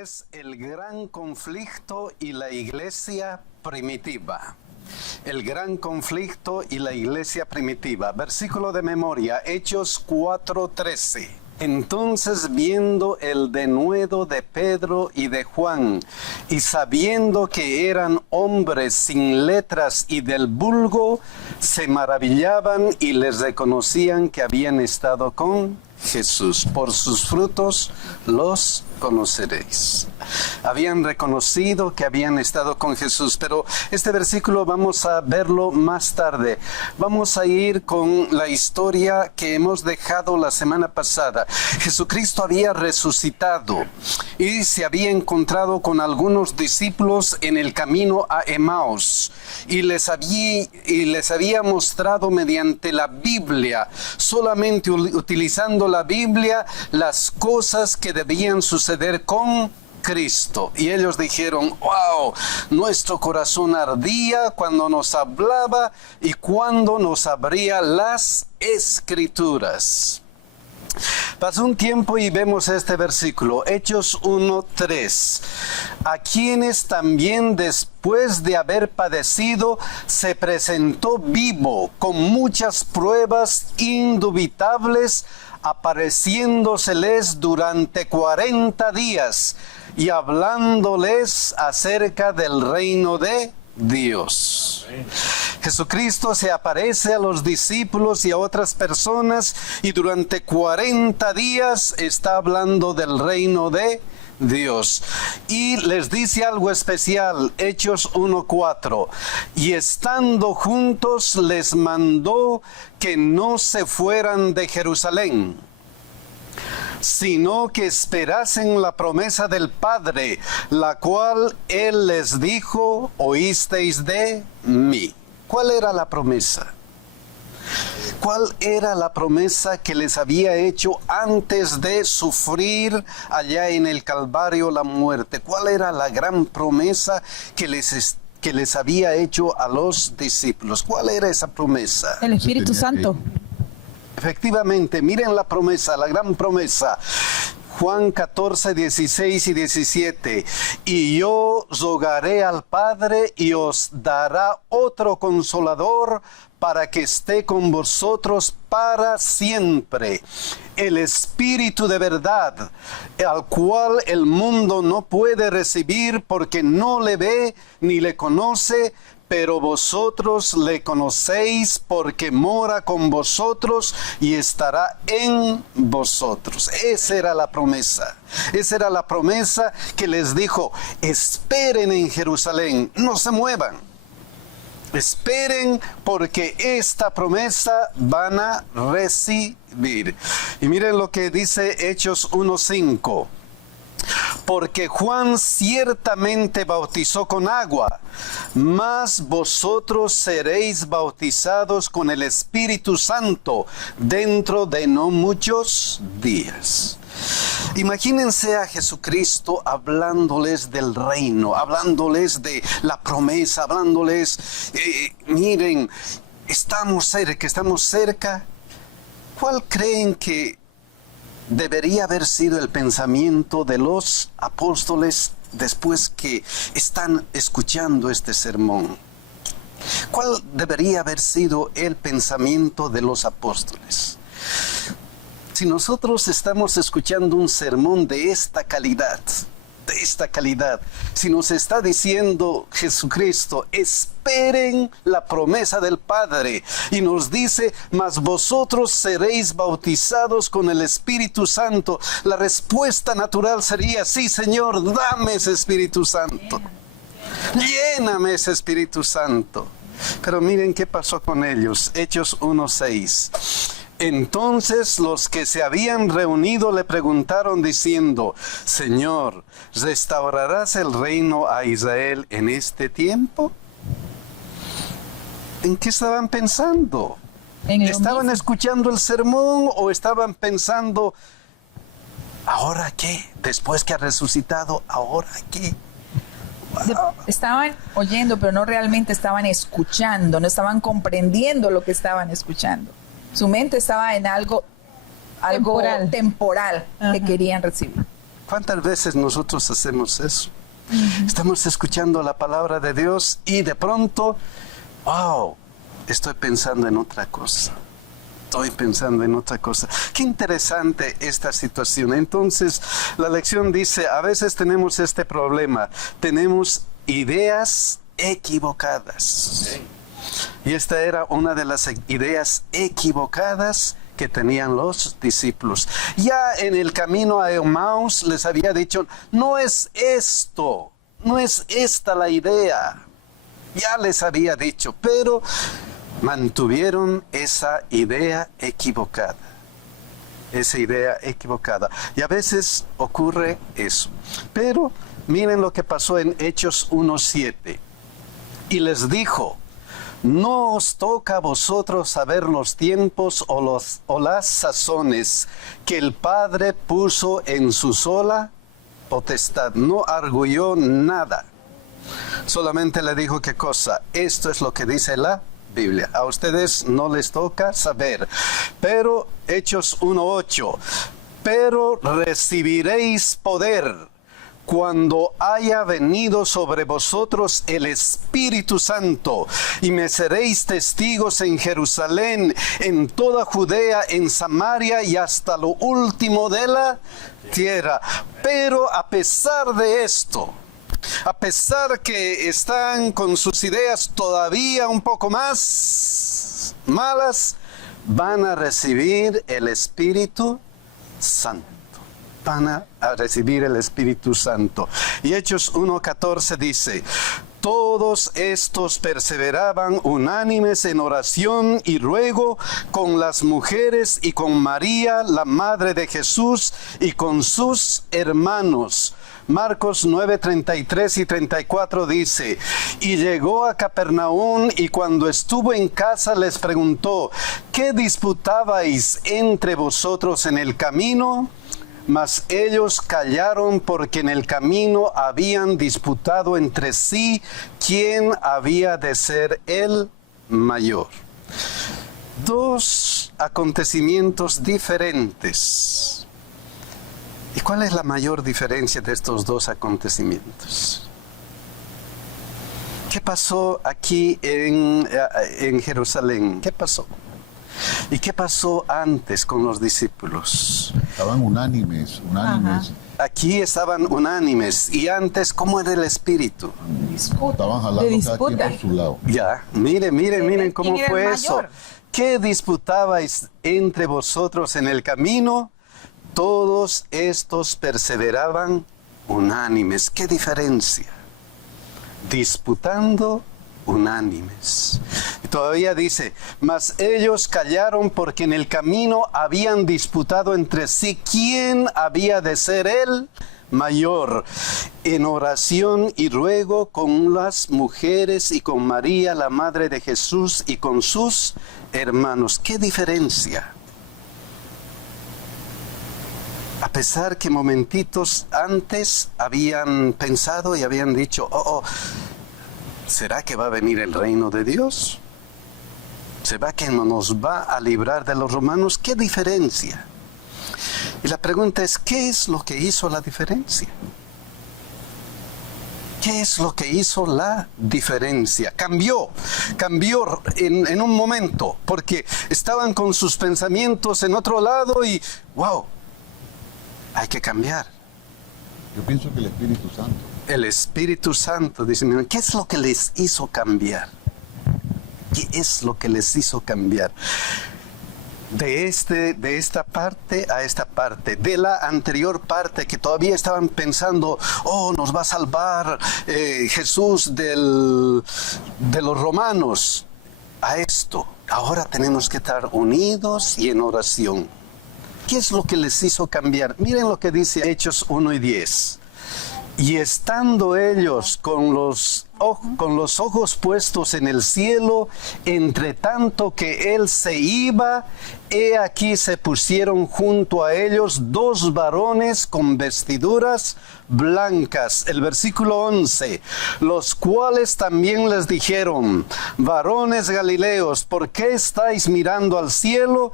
es el gran conflicto y la iglesia primitiva. El gran conflicto y la iglesia primitiva. Versículo de memoria, Hechos 4:13. Entonces, viendo el denuedo de Pedro y de Juan, y sabiendo que eran hombres sin letras y del vulgo, se maravillaban y les reconocían que habían estado con Jesús. Por sus frutos los conoceréis. Habían reconocido que habían estado con Jesús, pero este versículo vamos a verlo más tarde. Vamos a ir con la historia que hemos dejado la semana pasada. Jesucristo había resucitado y se había encontrado con algunos discípulos en el camino a Emaús y les había mostrado mediante la Biblia, solamente utilizando la Biblia, las cosas que debían suceder con Cristo. Y ellos dijeron: wow, nuestro corazón ardía cuando nos hablaba y cuando nos abría las Escrituras. Pasó un tiempo y vemos este versículo, Hechos 1:3, a quienes también después de haber padecido se presentó vivo con muchas pruebas indubitables, apareciéndoseles durante 40 días y hablándoles acerca del reino de Dios. Jesucristo se aparece a los discípulos y a otras personas y durante 40 días está hablando del reino de Dios. Y les dice algo especial, Hechos 1:4. Y estando juntos les mandó que no se fueran de Jerusalén, sino que esperasen la promesa del Padre, la cual Él les dijo: oísteis de mí. ¿Cuál era la promesa? ¿Cuál era la promesa que les había hecho antes de sufrir allá en el Calvario la muerte? ¿Cuál era la gran promesa que les había hecho a los discípulos? ¿Cuál era esa promesa? El Espíritu Santo. Efectivamente, miren la promesa, la gran promesa. Juan 14, 16 y 17. Y yo rogaré al Padre y os dará otro consolador para que esté con vosotros para siempre. El Espíritu de verdad, al cual el mundo no puede recibir porque no le ve ni le conoce, pero vosotros le conocéis porque mora con vosotros y estará en vosotros. Esa era la promesa. Esa era la promesa que les dijo: esperen en Jerusalén, no se muevan. Esperen porque esta promesa van a recibir. Y miren lo que dice Hechos 1:5. Porque Juan ciertamente bautizó con agua, mas vosotros seréis bautizados con el Espíritu Santo dentro de no muchos días. Imagínense a Jesucristo hablándoles del reino, hablándoles de la promesa, hablándoles, miren, estamos cerca. ¿Cuál creen que debería haber sido el pensamiento de los apóstoles después que están escuchando este sermón? ¿Cuál debería haber sido el pensamiento de los apóstoles? Si nosotros estamos escuchando un sermón de esta calidad, si nos está diciendo Jesucristo: esperen la promesa del Padre, y nos dice: mas vosotros seréis bautizados con el Espíritu Santo, la respuesta natural sería: sí, Señor, dame ese Espíritu Santo, lléname ese Espíritu Santo. Pero miren qué pasó con ellos. Hechos 1:6. Entonces los que se habían reunido le preguntaron diciendo: Señor, ¿restaurarás el reino a Israel en este tiempo? ¿En qué estaban pensando? ¿Estaban escuchando el sermón o estaban pensando: ¿ahora qué? Después que ha resucitado, ¿ahora qué? Wow. Estaban oyendo, pero no realmente estaban escuchando, no estaban comprendiendo lo que estaban escuchando. Su mente estaba en algo temporal que querían recibir. ¿Cuántas veces nosotros hacemos eso? Estamos escuchando la palabra de Dios y de pronto, wow, estoy pensando en otra cosa. Estoy pensando en otra cosa. Qué interesante esta situación. Entonces, la lección dice, a veces tenemos este problema. Tenemos ideas equivocadas. Y esta era una de las ideas equivocadas que tenían los discípulos. Ya en el camino a Emmaus les había dicho, no es esto, no es esta la idea. Ya les había dicho, pero mantuvieron esa idea equivocada. Esa idea equivocada. Y a veces ocurre eso. Pero miren lo que pasó en Hechos 1:7. Y les dijo, no os toca a vosotros saber los tiempos o las sazones que el Padre puso en su sola potestad. No arguyó nada. Solamente le dijo qué cosa. Esto es lo que dice la Biblia. A ustedes no les toca saber. Pero Hechos 1:8. Pero recibiréis poder cuando haya venido sobre vosotros el Espíritu Santo, y me seréis testigos en Jerusalén, en toda Judea, en Samaria y hasta lo último de la tierra. Pero a pesar de esto, a pesar que están con sus ideas todavía un poco más malas, van a recibir el Espíritu Santo. Van a recibir el Espíritu Santo. Y Hechos 1:14 dice, todos estos perseveraban unánimes en oración y ruego con las mujeres y con María, la madre de Jesús, y con sus hermanos. Marcos 9:33 y 34 dice, y llegó a Capernaum, y cuando estuvo en casa les preguntó, ¿qué disputabais entre vosotros en el camino? Mas ellos callaron porque en el camino habían disputado entre sí quién había de ser el mayor. Dos acontecimientos diferentes. ¿Y cuál es la mayor diferencia de estos dos acontecimientos? ¿Qué pasó aquí en Jerusalén? ¿Qué pasó? ¿Y qué pasó antes con los discípulos? Estaban unánimes. Ajá. Aquí estaban unánimes. ¿Y antes cómo era el espíritu? Estaban jalando De cada quien disputa. por su lado. Ya, miren cómo ¿Quién era fue el eso. mayor? ¿Qué disputabais entre vosotros en el camino? Todos estos perseveraban unánimes. ¿Qué diferencia? Disputando unánimes. Y todavía dice, mas ellos callaron porque en el camino habían disputado entre sí quién había de ser el mayor, en oración y ruego con las mujeres y con María, la madre de Jesús, y con sus hermanos. ¿Qué diferencia? A pesar que momentitos antes habían pensado y habían dicho, ¿será que va a venir el reino de Dios? ¿Será que nos va a librar de los romanos? ¿Qué diferencia? Y la pregunta es, ¿qué es lo que hizo la diferencia? ¿Qué es lo que hizo la diferencia? Cambió en un momento, porque estaban con sus pensamientos en otro lado y, wow, hay que cambiar. Yo pienso que el Espíritu Santo. El Espíritu Santo, dice, ¿qué es lo que les hizo cambiar? ¿Qué es lo que les hizo cambiar? De esta parte a esta parte, de la anterior parte que todavía estaban pensando, nos va a salvar Jesús de los romanos, a esto, ahora tenemos que estar unidos y en oración. ¿Qué es lo que les hizo cambiar? Miren lo que dice Hechos 1:10. Y estando ellos con los con los ojos puestos en el cielo, entre tanto que él se iba, he aquí se pusieron junto a ellos dos varones con vestiduras blancas. El versículo 11, los cuales también les dijeron: varones galileos, ¿por qué estáis mirando al cielo?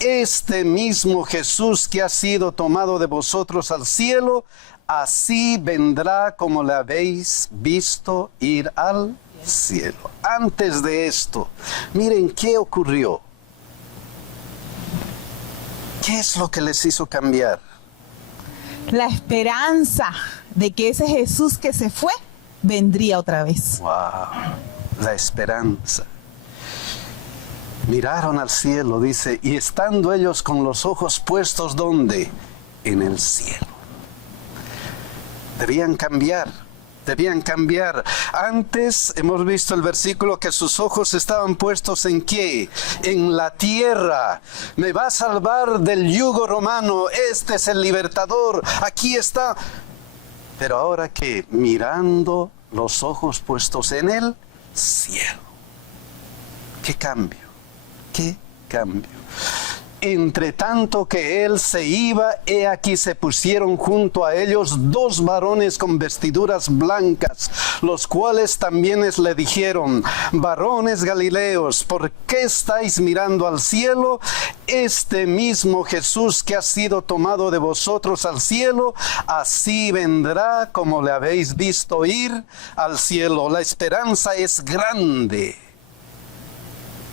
Este mismo Jesús que ha sido tomado de vosotros al cielo, así vendrá como le habéis visto ir al cielo. Antes de esto, miren qué ocurrió. ¿Qué es lo que les hizo cambiar? La esperanza de que ese Jesús que se fue vendría otra vez. Wow, la esperanza. Miraron al cielo, dice, y estando ellos con los ojos puestos, ¿dónde? En el cielo. Debían cambiar. Antes hemos visto el versículo que sus ojos estaban puestos ¿en qué? En la tierra. Me va a salvar del yugo romano. Este es el libertador. Aquí está. Pero ahora que mirando los ojos puestos en el cielo. ¿Qué cambio? ¿Qué cambio? Entre tanto que él se iba, he aquí se pusieron junto a ellos dos varones con vestiduras blancas, los cuales también le dijeron: varones galileos, ¿por qué estáis mirando al cielo? Este mismo Jesús que ha sido tomado de vosotros al cielo, así vendrá como le habéis visto ir al cielo. La esperanza es grande.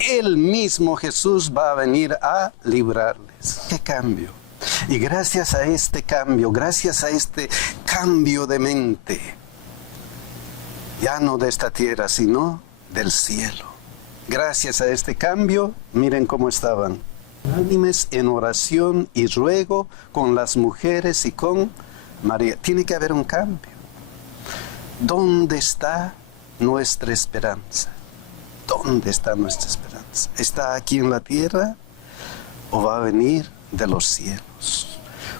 El mismo Jesús va a venir a librarles. ¡Qué cambio! Y gracias a este cambio de mente, ya no de esta tierra, sino del cielo. Gracias a este cambio, miren cómo estaban. Unánimes en oración y ruego con las mujeres y con María. Tiene que haber un cambio. ¿Dónde está nuestra esperanza? ¿Dónde está nuestra esperanza? ¿Está aquí en la tierra o va a venir de los cielos?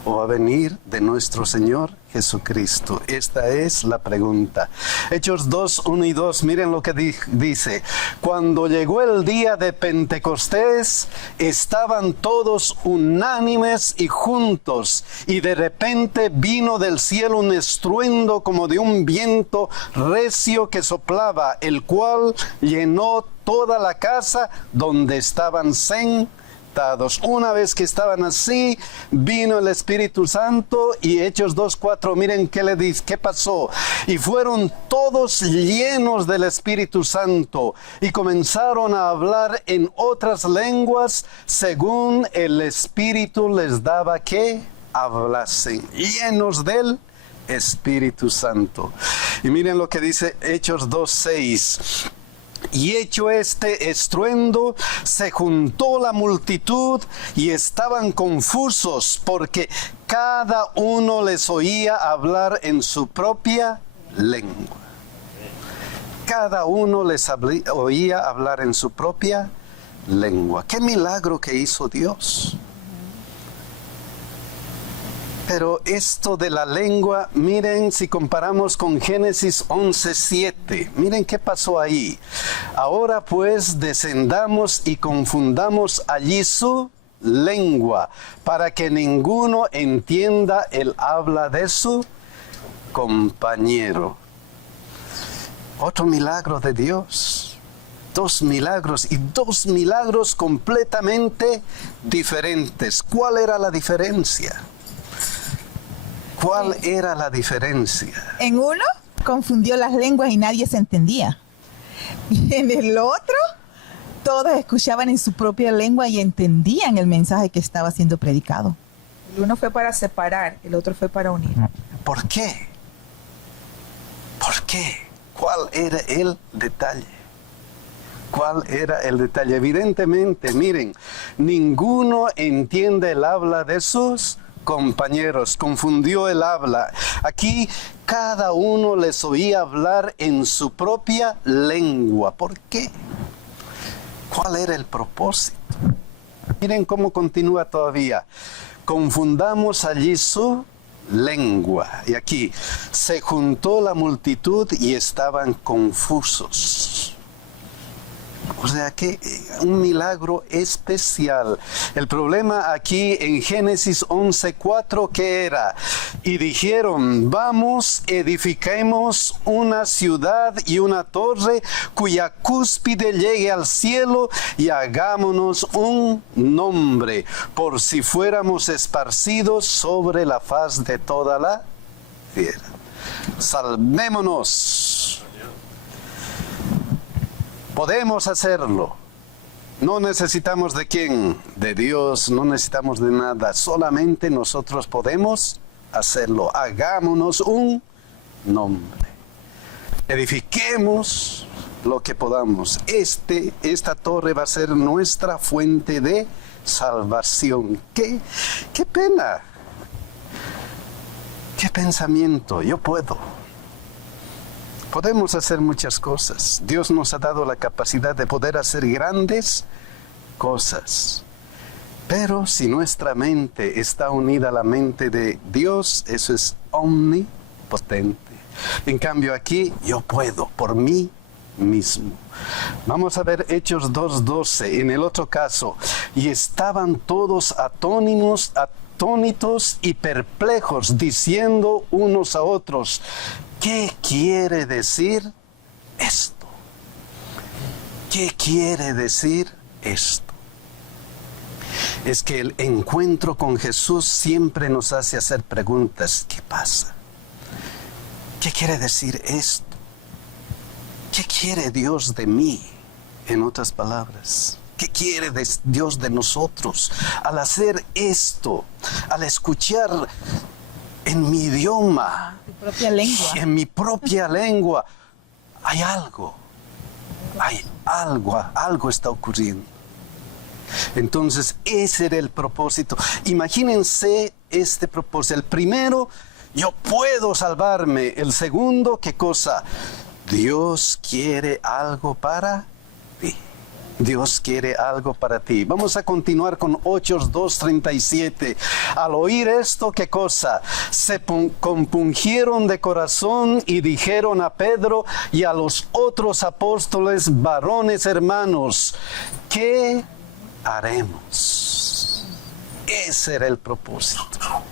¿O va a venir de nuestro Señor Jesucristo? Esta es la pregunta. Hechos 2, 1 y 2, miren lo que dice. Cuando llegó el día de Pentecostés, estaban todos unánimes y juntos, y de repente vino del cielo un estruendo como de un viento recio que soplaba, el cual llenó toda la casa donde estaban sentados. Una vez que estaban así, vino el Espíritu Santo, y Hechos 2:4, miren qué le dice, qué pasó. Y fueron todos llenos del Espíritu Santo y comenzaron a hablar en otras lenguas según el Espíritu les daba que hablasen. Llenos del Espíritu Santo. Y miren lo que dice Hechos 2:6. Y hecho este estruendo, se juntó la multitud y estaban confusos, porque cada uno les oía hablar en su propia lengua. Cada uno les oía hablar en su propia lengua. ¡Qué milagro que hizo Dios! Pero esto de la lengua, miren, si comparamos con Génesis 11:7, miren qué pasó ahí. Ahora pues descendamos y confundamos allí su lengua, para que ninguno entienda el habla de su compañero. Otro milagro de Dios. Dos milagros completamente diferentes. ¿Cuál era la diferencia? ¿Cuál era la diferencia? En uno confundió las lenguas y nadie se entendía. Y en el otro, todos escuchaban en su propia lengua y entendían el mensaje que estaba siendo predicado. El uno fue para separar, el otro fue para unir. ¿Por qué? ¿Por qué? ¿Cuál era el detalle? ¿Cuál era el detalle? Evidentemente, miren, ninguno entiende el habla de sus compañeros, confundió el habla. Aquí cada uno les oía hablar en su propia lengua. ¿Por qué? ¿Cuál era el propósito? Miren cómo continúa todavía. Confundamos allí su lengua. Y aquí, se juntó la multitud y estaban confusos. O sea que un milagro especial. El problema aquí en Génesis 11:4, ¿qué era? Y dijeron, vamos, edifiquemos una ciudad y una torre cuya cúspide llegue al cielo y hagámonos un nombre, por si fuéramos esparcidos sobre la faz de toda la tierra. Salvémonos. Podemos hacerlo. No necesitamos de quién, de Dios, no necesitamos de nada. Solamente nosotros podemos hacerlo. Hagámonos un nombre. Edifiquemos lo que podamos. Esta torre va a ser nuestra fuente de salvación. ¡Qué pena! ¡Qué pensamiento! Yo puedo. Podemos hacer muchas cosas. Dios nos ha dado la capacidad de poder hacer grandes cosas. Pero si nuestra mente está unida a la mente de Dios, eso es omnipotente. En cambio aquí, yo puedo, por mí mismo. Vamos a ver Hechos 2:12. En el otro caso, y estaban todos atónitos y perplejos, diciendo unos a otros, ¿qué quiere decir esto? ¿Qué quiere decir esto? Es que el encuentro con Jesús siempre nos hace hacer preguntas. ¿Qué pasa? ¿Qué quiere decir esto? ¿Qué quiere Dios de mí? En otras palabras, ¿qué quiere Dios de nosotros? Al hacer esto, al escuchar en mi idioma, Propia lengua. en mi propia lengua, hay algo está ocurriendo. Entonces, ese era el propósito. Imagínense este propósito. El primero, yo puedo salvarme. El segundo, ¿qué cosa? Dios quiere algo para ti. Dios quiere algo para ti. Vamos a continuar con Hechos 2:37. Al oír esto, ¿qué cosa? Se compungieron de corazón y dijeron a Pedro y a los otros apóstoles, varones hermanos, ¿qué haremos? Ese era el propósito.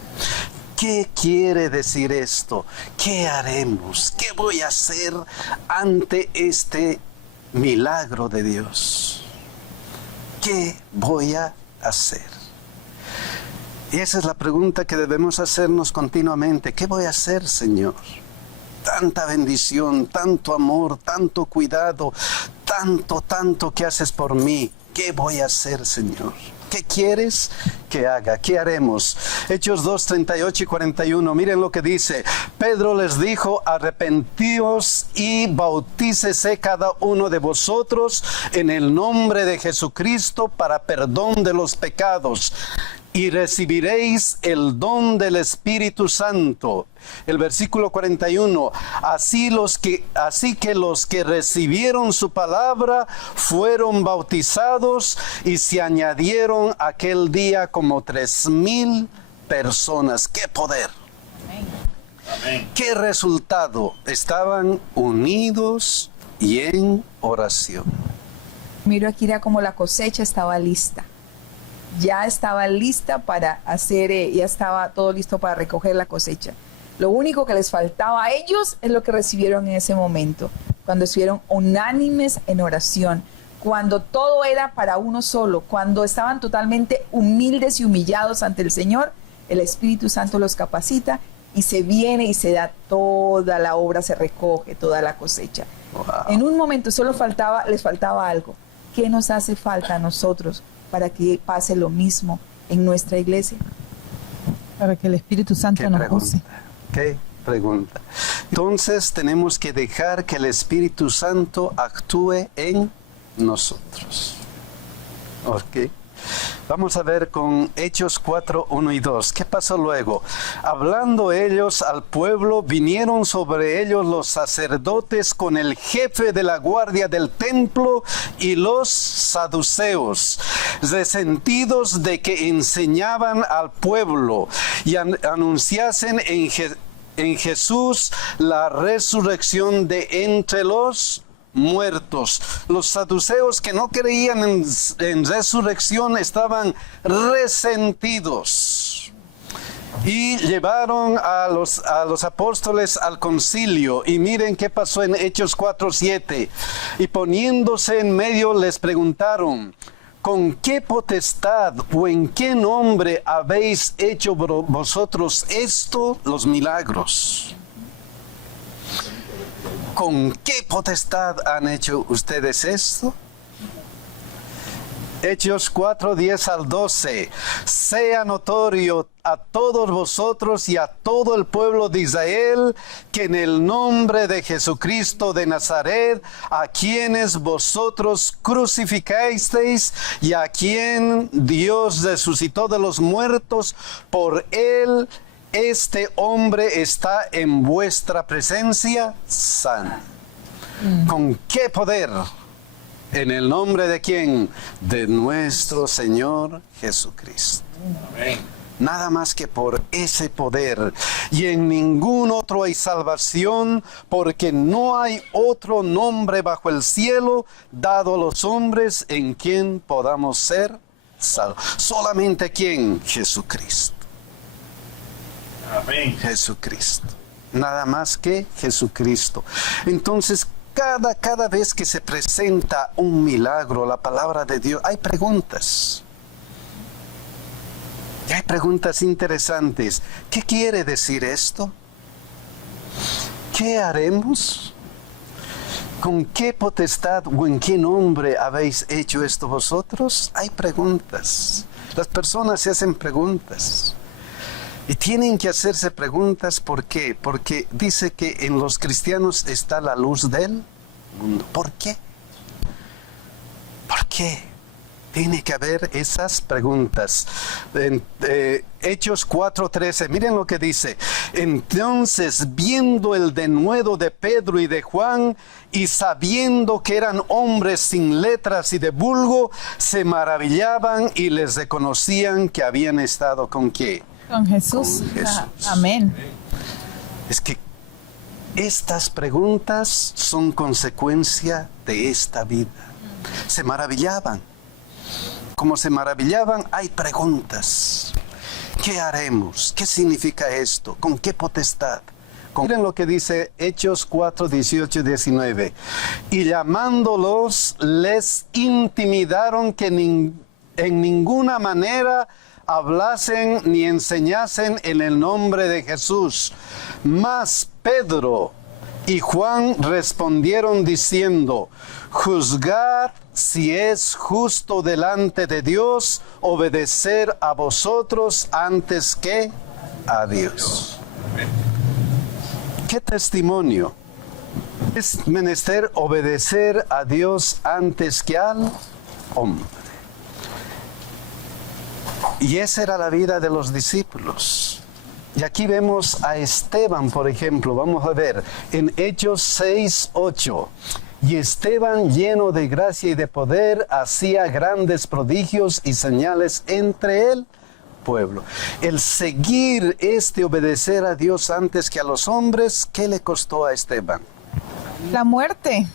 ¿Qué quiere decir esto? ¿Qué haremos? ¿Qué voy a hacer ante este milagro de Dios? ¿Qué voy a hacer? Y esa es la pregunta que debemos hacernos continuamente. ¿Qué voy a hacer, Señor? Tanta bendición, tanto amor, tanto cuidado, tanto que haces por mí. ¿Qué voy a hacer, Señor? ¿Qué quieres que haga? ¿Qué haremos? Hechos 2:38 y 41. Miren lo que dice. Pedro les dijo, arrepentíos y bautícese cada uno de vosotros en el nombre de Jesucristo para perdón de los pecados, y recibiréis el don del Espíritu Santo. El versículo 41, así que los que recibieron su palabra fueron bautizados y se añadieron aquel día como 3,000 personas. ¡Qué poder! Amén. ¿Qué resultado? Estaban unidos y en oración. Miro aquí era como la cosecha estaba lista. Ya estaba lista para hacer, ya estaba todo listo para recoger la cosecha. Lo único que les faltaba a ellos es lo que recibieron en ese momento, cuando estuvieron unánimes en oración, cuando todo era para uno solo, cuando estaban totalmente humildes y humillados ante el Señor. El Espíritu Santo los capacita y se viene y se da toda la obra, se recoge toda la cosecha. Wow. En un momento les faltaba algo. ¿Qué nos hace falta a nosotros para que pase lo mismo en nuestra iglesia? Para que el Espíritu Santo nos use. ¿Qué pregunta? Entonces tenemos que dejar que el Espíritu Santo actúe en nosotros. ¿Ok? Vamos a ver con Hechos 4, 1 y 2. ¿Qué pasó luego? Hablando ellos al pueblo, vinieron sobre ellos los sacerdotes con el jefe de la guardia del templo y los saduceos, resentidos de que enseñaban al pueblo y anunciasen en Jesús la resurrección de entre los muertos. Los saduceos, que no creían en resurrección, estaban resentidos y llevaron a los apóstoles al concilio. Y miren qué pasó en Hechos 4:7. Y poniéndose en medio les preguntaron: ¿con qué potestad o en qué nombre habéis hecho vosotros los milagros? ¿Con qué potestad han hecho ustedes esto? Hechos 4, 10 al 12. Sea notorio a todos vosotros y a todo el pueblo de Israel que en el nombre de Jesucristo de Nazaret, a quienes vosotros crucificasteis y a quien Dios resucitó de los muertos, por él este hombre está en vuestra presencia sano. ¿Con qué poder? ¿En el nombre de quién? De nuestro Señor Jesucristo. Amén. Nada más que por ese poder. Y en ningún otro hay salvación, porque no hay otro nombre bajo el cielo dado a los hombres en quien podamos ser salvos. ¿Solamente quién? Jesucristo. Amén. Jesucristo. Nada más que Jesucristo. Entonces, cada vez que se presenta un milagro, la palabra de Dios, hay preguntas. Y hay preguntas interesantes. ¿Qué quiere decir esto? ¿Qué haremos? ¿Con qué potestad o en qué nombre habéis hecho esto vosotros? Hay preguntas. Las personas se hacen preguntas. Y tienen que hacerse preguntas. ¿Por qué? Porque dice que en los cristianos está la luz del mundo. ¿Por qué? ¿Por qué? Tiene que haber esas preguntas. En Hechos 4:13, miren lo que dice. Entonces, viendo el denuedo de Pedro y de Juan, y sabiendo que eran hombres sin letras y de vulgo, se maravillaban y les reconocían que habían estado ¿con qué? Con Jesús. Con Jesús. Amén. Es que estas preguntas son consecuencia de esta vida. Se maravillaban. Como se maravillaban, hay preguntas. ¿Qué haremos? ¿Qué significa esto? ¿Con qué potestad? Miren lo que dice Hechos 4, 18 y 19. Y llamándolos, les intimidaron que en ninguna manera hablasen ni enseñasen en el nombre de Jesús. Mas Pedro y Juan respondieron diciendo: juzgad si es justo delante de Dios obedecer a vosotros antes que a Dios. ¿Qué testimonio? Es menester obedecer a Dios antes que al hombre. Y esa era la vida de los discípulos. Y aquí vemos a Esteban, por ejemplo. Vamos a ver en Hechos 6, 8. Y Esteban, lleno de gracia y de poder, hacía grandes prodigios y señales entre el pueblo. El seguir obedecer a Dios antes que a los hombres, ¿qué le costó a Esteban? La muerte.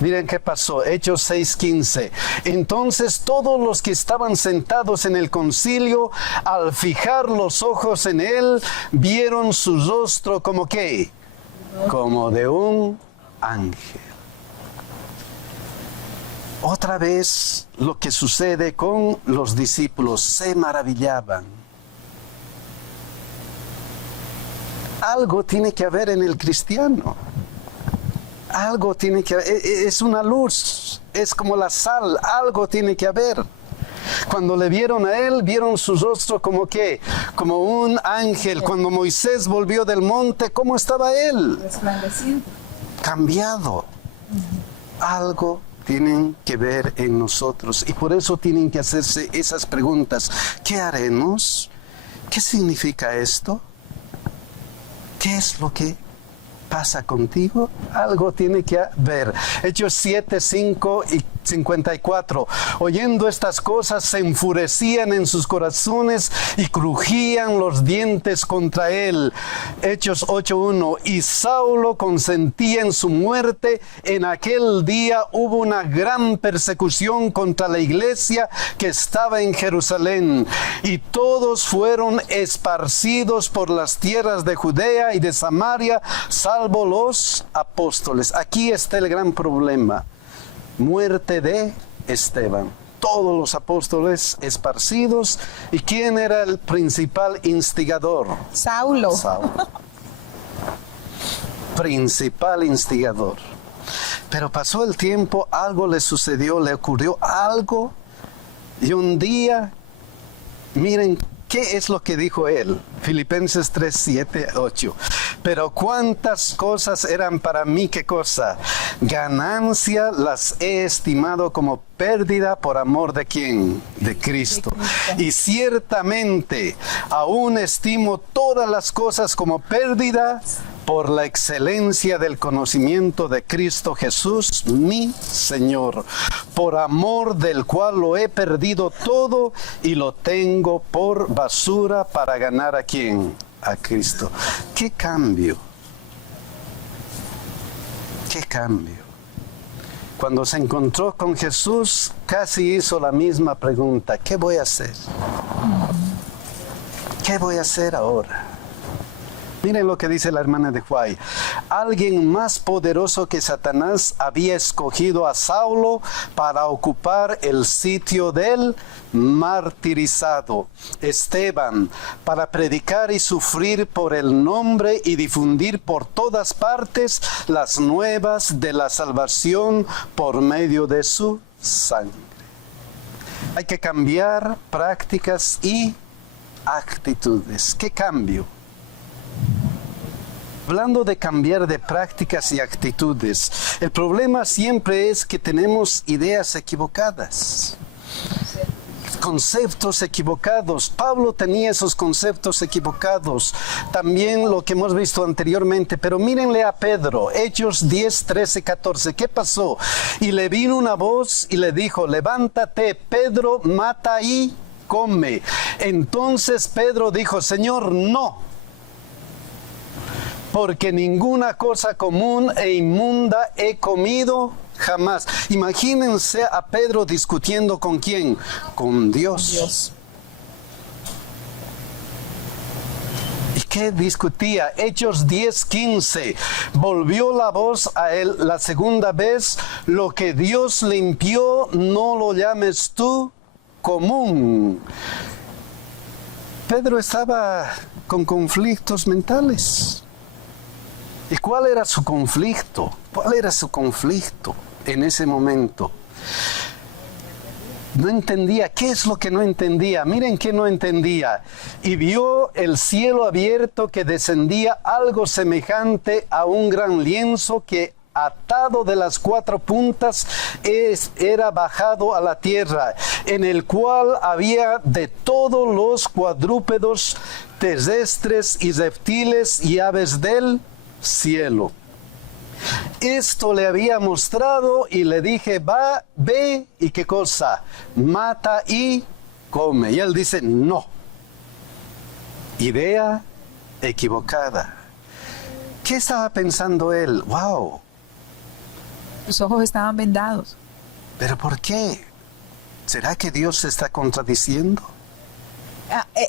Miren qué pasó, Hechos 6:15. Entonces todos los que estaban sentados en el concilio, al fijar los ojos en él, vieron su rostro como ¿qué? Como de un ángel. Otra vez lo que sucede con los discípulos, se maravillaban. Algo tiene que haber en el cristiano. Algo tiene que haber, es una luz, es como la sal, algo tiene que haber. Cuando le vieron a él, vieron su rostro como ¿qué? Como un ángel. Cuando Moisés volvió del monte, ¿cómo estaba él? Resplandeciente. Cambiado. Algo tienen que ver en nosotros. Y por eso tienen que hacerse esas preguntas. ¿Qué haremos? ¿Qué significa esto? ¿Qué es lo que pasa contigo? Algo tiene que haber. Hechos 7, 5 y 54. Oyendo estas cosas, se enfurecían en sus corazones y crujían los dientes contra él. Hechos 8:1. Y Saulo consentía en su muerte. En aquel día hubo una gran persecución contra la iglesia que estaba en Jerusalén, y todos fueron esparcidos por las tierras de Judea y de Samaria, salvo los apóstoles. Aquí está el gran problema. Muerte de Esteban. Todos los apóstoles esparcidos. ¿Y quién era el principal instigador? Saulo. Saulo. Principal instigador. Pero pasó el tiempo, algo le sucedió, le ocurrió algo. Y un día, miren, ¿qué es lo que dijo él? Filipenses 3, 7, 8. Pero cuántas cosas eran para mí, ¿qué cosa? Ganancia las he estimado como pérdida por amor de ¿quién? De Cristo. Y ciertamente aún estimo todas las cosas como pérdida por la excelencia del conocimiento de Cristo Jesús, mi Señor, por amor del cual lo he perdido todo y lo tengo por basura para ganar ¿a quién? A Cristo. ¿Qué cambio? ¿Qué cambio? Cuando se encontró con Jesús, casi hizo la misma pregunta. ¿Qué voy a hacer? ¿Qué voy a hacer ahora? Miren lo que dice la hermana de Huay. Alguien más poderoso que Satanás había escogido a Saulo para ocupar el sitio del martirizado Esteban, para predicar y sufrir por el nombre y difundir por todas partes las nuevas de la salvación por medio de su sangre. Hay que cambiar prácticas y actitudes. ¿Qué cambio? Hablando de cambiar de prácticas y actitudes, el problema siempre es que tenemos ideas equivocadas, conceptos equivocados. Pablo tenía esos conceptos equivocados, también lo que hemos visto anteriormente, pero mírenle a Pedro, Hechos 10, 13, 14, ¿qué pasó? Y le vino una voz y le dijo, levántate, Pedro, mata y come. Entonces Pedro dijo, Señor, no, porque ninguna cosa común e inmunda he comido jamás. Imagínense a Pedro discutiendo ¿con quién? Con Dios. ¿Y qué discutía? Hechos 10, 15. Volvió la voz a él la segunda vez. Lo que Dios limpió, no lo llames tú común. Pedro estaba con conflictos mentales. ¿Y cuál era su conflicto? ¿Cuál era su conflicto en ese momento? No entendía. ¿Qué es lo que no entendía? Miren qué no entendía. Y vio el cielo abierto, que descendía algo semejante a un gran lienzo que atado de las cuatro puntas era bajado a la tierra, en el cual había de todos los cuadrúpedos terrestres y reptiles y aves del cielo. Esto le había mostrado y le dije, va, ve, y qué cosa, mata y come. Y él dice, no. Idea equivocada. ¿Qué estaba pensando él? Wow. Sus ojos estaban vendados. ¿Pero por qué? ¿Será que Dios se está contradiciendo?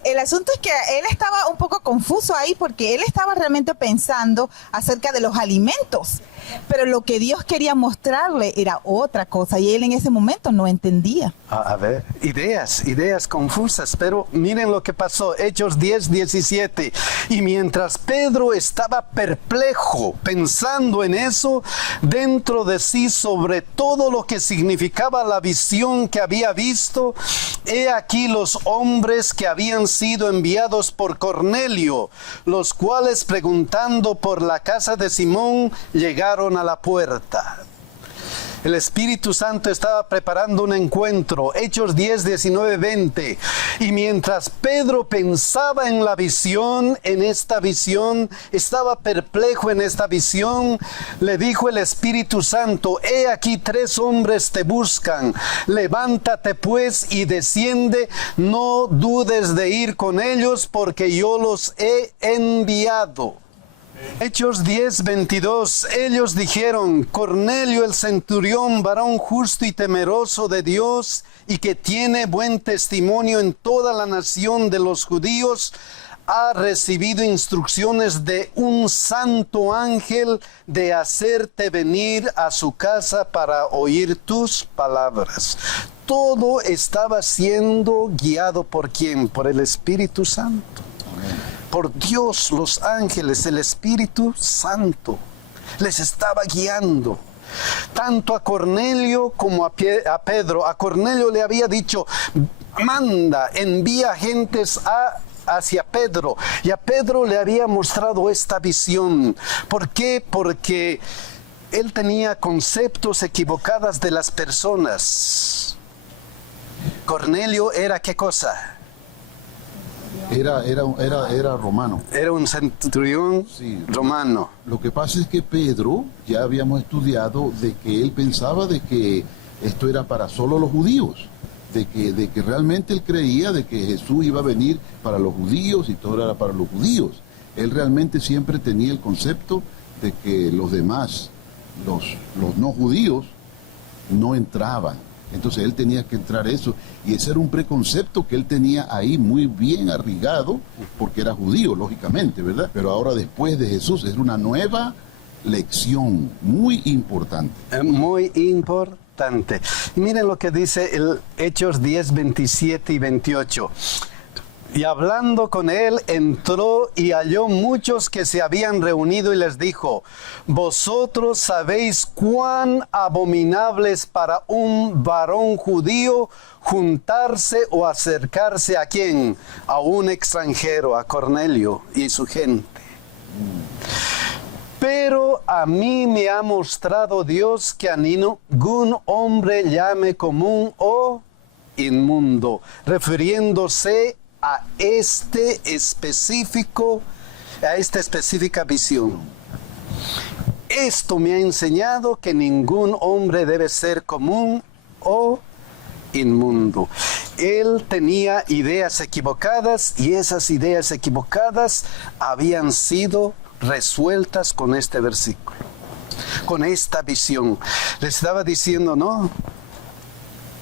El asunto es que él estaba un poco confuso ahí porque él estaba realmente pensando acerca de los alimentos, pero lo que Dios quería mostrarle era otra cosa y él en ese momento no entendía. A ver, ideas confusas, pero miren lo que pasó, Hechos 10, 17. Y mientras Pedro estaba perplejo pensando en eso, dentro de sí sobre todo lo que significaba la visión que había visto, he aquí los hombres que habían sido enviados por Cornelio, los cuales preguntando por la casa de Simón llegaron a la puerta. El Espíritu Santo estaba preparando un encuentro, Hechos 10, 19, 20. Y mientras Pedro pensaba en la visión, en esta visión, estaba perplejo en esta visión, le dijo el Espíritu Santo: he aquí 3 hombres te buscan, levántate pues y desciende, no dudes de ir con ellos, porque yo los he enviado. Hechos 10, 22, ellos dijeron: Cornelio el centurión, varón justo y temeroso de Dios, y que tiene buen testimonio en toda la nación de los judíos, ha recibido instrucciones de un santo ángel de hacerte venir a su casa para oír tus palabras. Todo estaba siendo guiado ¿por quién? Por el Espíritu Santo. Por Dios, los ángeles, el Espíritu Santo les estaba guiando. Tanto a Cornelio como a Pedro. A Cornelio le había dicho: manda, envía gentes hacia Pedro. Y a Pedro le había mostrado esta visión. ¿Por qué? Porque él tenía conceptos equivocados de las personas. Cornelio era ¿qué cosa? Era romano. Era un centurión Sí. romano. Lo que pasa es que Pedro, ya habíamos estudiado de que él pensaba de que esto era para solo los judíos, de que realmente él creía de que Jesús iba a venir para los judíos y todo era para los judíos. Él realmente siempre tenía el concepto de que los demás, los no judíos, no entraban. Entonces él tenía que entrar eso, y ese era un preconcepto que él tenía ahí muy bien arraigado, porque era judío, lógicamente, ¿verdad? Pero ahora después de Jesús es una nueva lección muy importante. Muy importante. Y miren lo que dice el Hechos 10, 27 y 28. Y hablando con él, entró y halló muchos que se habían reunido y les dijo: vosotros sabéis cuán abominable es para un varón judío juntarse o acercarse ¿a quién? A un extranjero, a Cornelio y su gente. Pero a mí me ha mostrado Dios que a ningún hombre llame común o inmundo, refiriéndose a esta específica visión. Esto me ha enseñado que ningún hombre debe ser común o inmundo. Él tenía ideas equivocadas y esas ideas equivocadas habían sido resueltas con este versículo, con esta visión. Le estaba diciendo: no,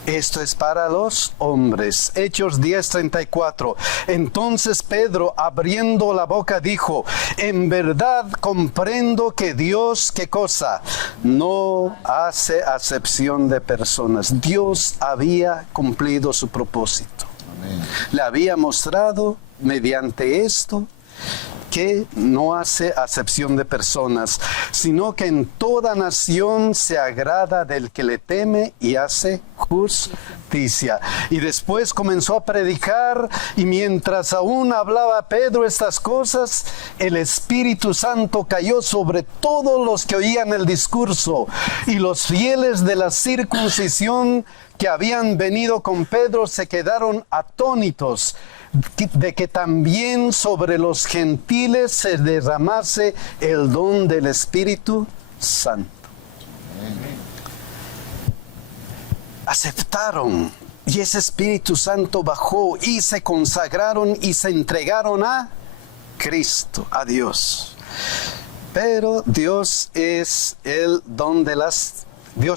esto es para los hombres. Hechos 10:34. Entonces Pedro, abriendo la boca, dijo: en verdad comprendo que Dios, ¿qué cosa? No hace acepción de personas. Dios había cumplido su propósito. Amén. Le había mostrado mediante esto que no hace acepción de personas, sino que en toda nación se agrada del que le teme y hace justicia. Y después comenzó a predicar, y mientras aún hablaba Pedro estas cosas, el Espíritu Santo cayó sobre todos los que oían el discurso, y los fieles de la circuncisión que habían venido con Pedro se quedaron atónitos de que también sobre los gentiles se derramase el don del Espíritu Santo. Aceptaron, y ese Espíritu Santo bajó y se consagraron y se entregaron a Cristo, a Dios. Pero Dios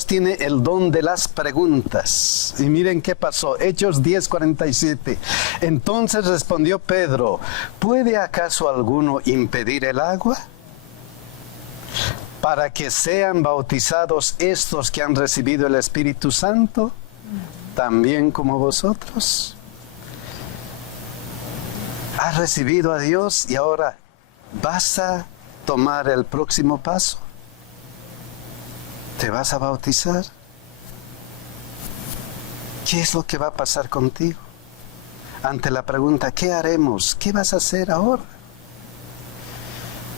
tiene el don de las preguntas. Y miren qué pasó. Hechos 10:47. Entonces respondió Pedro: ¿puede acaso alguno impedir el agua para que sean bautizados estos que han recibido el Espíritu Santo, también como vosotros? Has recibido a Dios y ahora vas a tomar el próximo paso. ¿Te vas a bautizar? ¿Qué es lo que va a pasar contigo? Ante la pregunta, ¿qué haremos? ¿Qué vas a hacer ahora?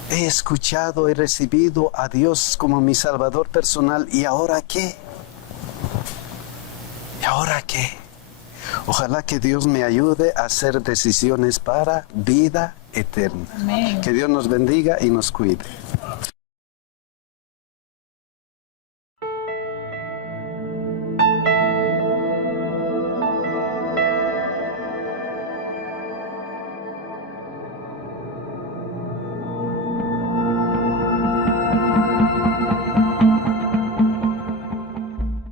He escuchado, he recibido a Dios como mi Salvador personal, ¿y ahora qué? ¿Y ahora qué? Ojalá que Dios me ayude a hacer decisiones para vida eterna. Amén. Que Dios nos bendiga y nos cuide.